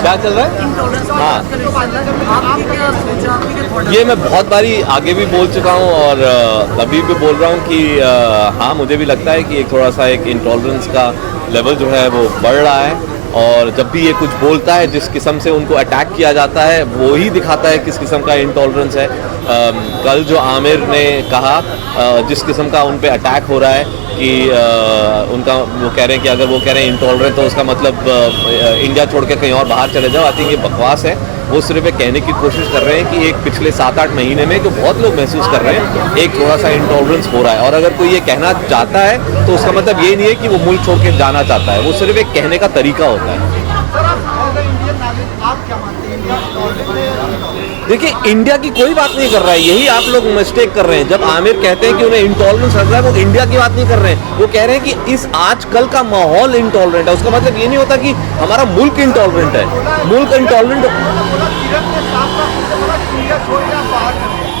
क्या चल रहा है? हाँ, ये मैं बहुत बारी आगे भी बोल चुका हूँ और अभी भी बोल रहा हूँ कि हाँ, मुझे भी लगता है कि एक थोड़ा सा एक इंटॉलरेंस का लेवल जो है वो बढ़ रहा है। और जब भी ये कुछ बोलता है, जिस किस्म से उनको अटैक किया जाता है, वो ही दिखाता है किस किस्म का इंटॉलरेंस है। कल जो आमिर ने कहा, जिस किस्म का उन पे अटैक हो रहा है कि उनका वो कह रहे हैं कि अगर वो कह रहे हैं इंटॉलरेंट तो उसका मतलब इंडिया छोड़ के कहीं और बाहर चले जाओ। आई थिंक ये बकवास है। वो सिर्फ ये कहने की कोशिश कर रहे हैं कि एक पिछले 7-8 महीने में जो बहुत लोग महसूस कर रहे हैं, एक थोड़ा सा इंटॉलरेंस हो रहा है। और अगर कोई ये कहना चाहता है तो उसका मतलब ये नहीं है कि वो मुल्क छोड़ के जाना चाहता है, वो सिर्फ एक कहने का तरीका होता है। देखिए, इंडिया की कोई बात नहीं कर रहा है, यही आप लोग मिस्टेक कर रहे हैं। जब आमिर कहते हैं कि उन्हें इंटॉलरेंस लग रहा है, वो इंडिया की बात नहीं कर रहे हैं। वो कह रहे हैं कि इस आजकल का माहौल इंटॉलरेंट है। उसका मतलब ये नहीं होता कि हमारा मुल्क इंटॉलरेंट है। मुल्क इंटॉलरेंट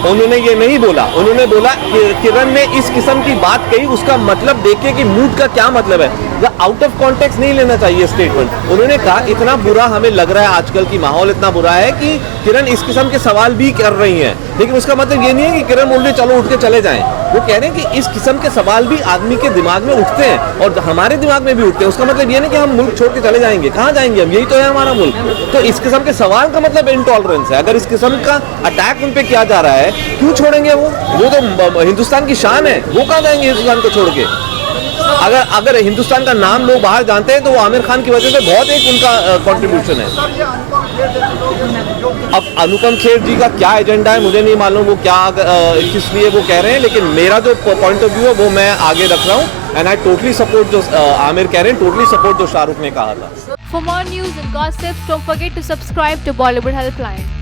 उन्होंने ये नहीं बोला। उन्होंने बोला कि किरण ने इस किस्म की बात कही, उसका मतलब देखिए कि मूड का क्या मतलब है। आउट ऑफ कॉन्टेक्स्ट नहीं लेना चाहिए स्टेटमेंट। उन्होंने कहा इतना बुरा हमें लग रहा है, आजकल की माहौल इतना बुरा है कि किरण इस किस्म के सवाल भी कर रही हैं, लेकिन उसका मतलब ये नहीं है कि किरण बोल रही चलो उठ के चले जाएं। वो कह रहे हैं कि इस किस्म के सवाल भी आदमी के दिमाग में उठते हैं और हमारे दिमाग में भी उठते हैं। उसका मतलब ये नहीं कि हम मुल्क छोड़ के चले जाएंगे। कहाँ जाएंगे हम? यही तो है हमारा मुल्क। तो इस किस्म के सवाल का मतलब इंटॉलरेंस है। अगर इस किस्म का अटैक उन पे किया जा रहा है, क्यों छोड़ेंगे? वो तो हिंदुस्तान की शान है। वो कहाँ जाएंगे हिंदुस्तान को छोड़ के? अगर हिंदुस्तान का नाम लोग बाहर जानते हैं तो वो आमिर खान की वजह से बहुत एक उनका कंट्रीब्यूशन है। अब अनुपम खेर जी का क्या एजेंडा है मुझे नहीं मालूम, वो क्या किस लिए वो कह रहे हैं, लेकिन मेरा जो पॉइंट ऑफ व्यू है वो मैं आगे रख रहा हूँ। एंड आई टोटली सपोर्ट जो आमिर कह रहे हैं, टोटली सपोर्ट जो शाहरुख ने कहा था। For more news and gossip, don't forget to subscribe to Bollywood Helpline.